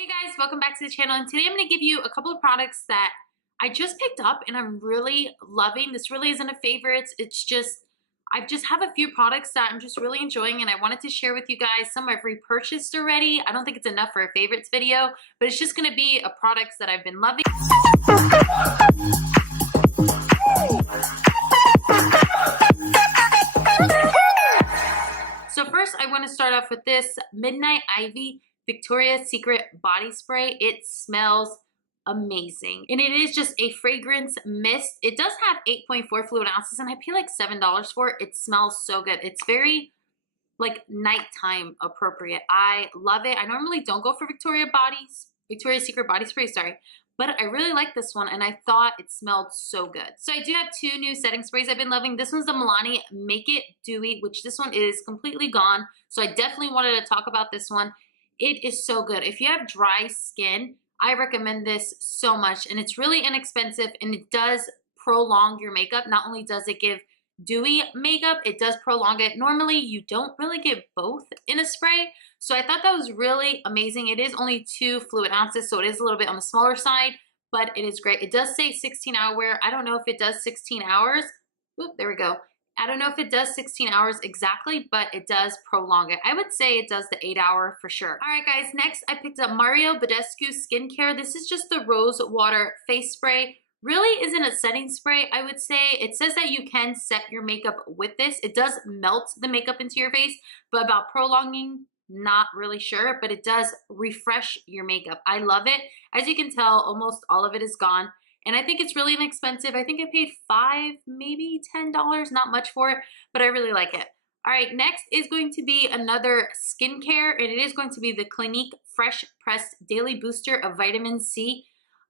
Hey guys, welcome back to the channel, and today I'm going to give you a couple of products that I just picked up and I'm really loving. This really isn't a favorite. It's just I just have a few products that I'm just really enjoying and I wanted to share with you guys. Some I've repurchased already. I don't think it's enough for a favorites video, but it's just going to be a products that I've been loving. So first I want to start off with this Midnight Ivy Victoria's Secret body spray. It smells amazing and it is just a fragrance mist. It does have 8.4 fluid ounces and I pay like $7 for it. It smells so good. It's very like nighttime appropriate. I love it. I normally don't go for Victoria's Secret body spray, sorry, but I really like this one and I thought it smelled so good. So I do have two new setting sprays I've been loving. This one's the Milani Make It Dewy, which this one is completely gone. So I definitely wanted to talk about this one. It is so good. If you have dry skin, I recommend this so much, and it's really inexpensive and it does prolong your makeup. Not only does it give dewy makeup, it does prolong it. Normally you don't really get both in a spray, so I thought that was really amazing. It is only 2 fluid ounces, so it is a little bit on the smaller side, but it is great. It does say 16-hour wear. I don't know if it does 16 hours. Oop, there we go. I don't know if it does 16 hours exactly, but it does prolong it. I would say it does the 8-hour for sure. All right, guys, next I picked up Badescu Skincare. This is just the rose water face spray. Really isn't a setting spray, I would say. It says that you can set your makeup with this. It does melt the makeup into your face, but about prolonging, not really sure, but it does refresh your makeup. I love it. As you can tell, almost all of it is gone. And I think it's really inexpensive. I think I paid $5, maybe $10, not much for it, but I really like it. All right, next is going to be another skincare, and it is going to be the Clinique Fresh Pressed Daily Booster of Vitamin C.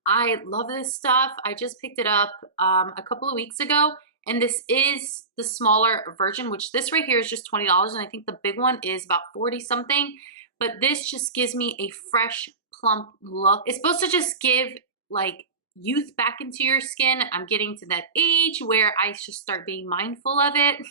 I love this stuff. I just picked it up a couple of weeks ago, and this is the smaller version, which this right here is just $20, and I think the big one is about 40 something, but this just gives me a fresh, plump look. It's supposed to just give like youth back into your skin. I'm getting to that age where I should start being mindful of it.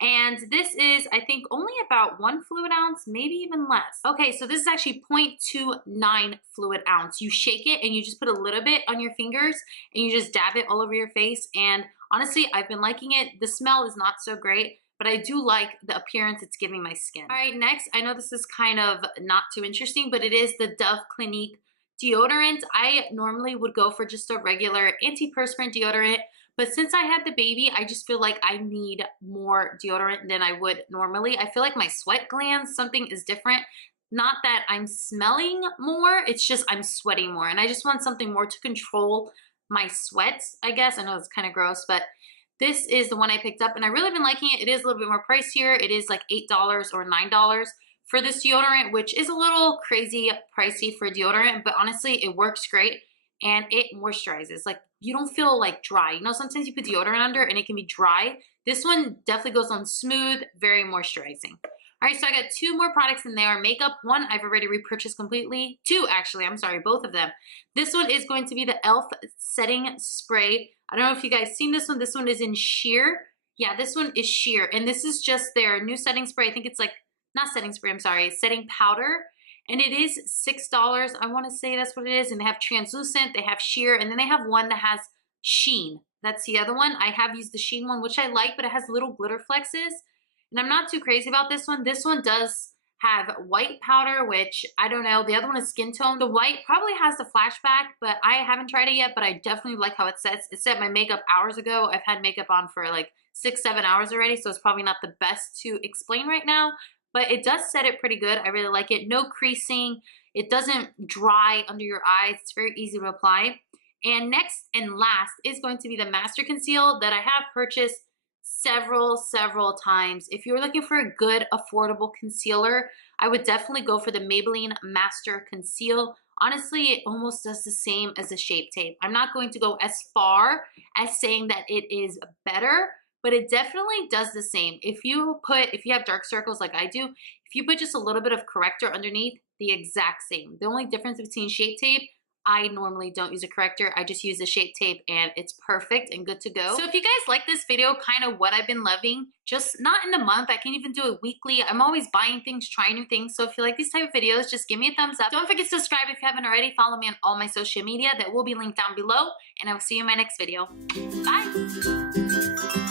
And this is, I think, only about 1 fluid ounce, maybe even less. Okay, so this is actually 0.29 fluid ounce. You shake it and you just put a little bit on your fingers and you just dab it all over your face. And honestly, I've been liking it. The smell is not so great, but I do like the appearance it's giving my skin. All right, next, I know this is kind of not too interesting, but it is the Dove Clinique deodorant. I normally would go for just a regular antiperspirant deodorant, but since I had the baby, I just feel like I need more deodorant than I would normally. I feel like my sweat glands, something is different. Not that I'm smelling more, it's just I'm sweating more, and I just want something more to control my sweats, I guess. I know it's kind of gross, but this is the one I picked up, and I've really been liking it. It is a little bit more pricier. It is like $8 or $9 for this deodorant, which is a little crazy pricey for deodorant, but honestly, it works great and it moisturizes. Like, you don't feel like dry. You know, sometimes you put deodorant under and it can be dry. This one definitely goes on smooth, very moisturizing. All right, so I got 2 more products in there. Makeup, one I've already repurchased completely. 2, actually, I'm sorry, both of them. This one is going to be the e.l.f. Setting Spray. I don't know if you guys seen this one. This one is in sheer. Yeah, this one is sheer. And this is just their new setting spray. I think it's like, not setting spray, I'm sorry, setting powder. And it is $6. I want to say that's what it is. And they have translucent, they have sheer, and then they have one that has sheen. That's the other one. I have used the sheen one, which I like, but it has little glitter flexes. And I'm not too crazy about this one. This one does have white powder, which I don't know. The other one is skin tone. The white probably has the flashback, but I haven't tried it yet, but I definitely like how it sets. It set my makeup hours ago. I've had makeup on for like 6-7 hours already, so it's probably not the best to explain right now, but it does set it pretty good. I really like it. No creasing. It doesn't dry under your eyes. It's very easy to apply. And next and last is going to be the Master Conceal that I have purchased several times. If you're looking for a good, affordable concealer, I would definitely go for the Maybelline Master Conceal. Honestly, it almost does the same as the Shape Tape. I'm not going to go as far as saying that it is better, but it definitely does the same. If you have dark circles like I do, if you put just a little bit of corrector underneath, the exact same. The only difference between Shape Tape, I normally don't use a corrector. I just use a shape tape and it's perfect and good to go. So if you guys like this video, kind of what I've been loving, just not in the month, I can even do it weekly. I'm always buying things, trying new things. So if you like these type of videos, just give me a thumbs up. Don't forget to subscribe if you haven't already. Follow me on all my social media that will be linked down below. And I will see you in my next video. Bye.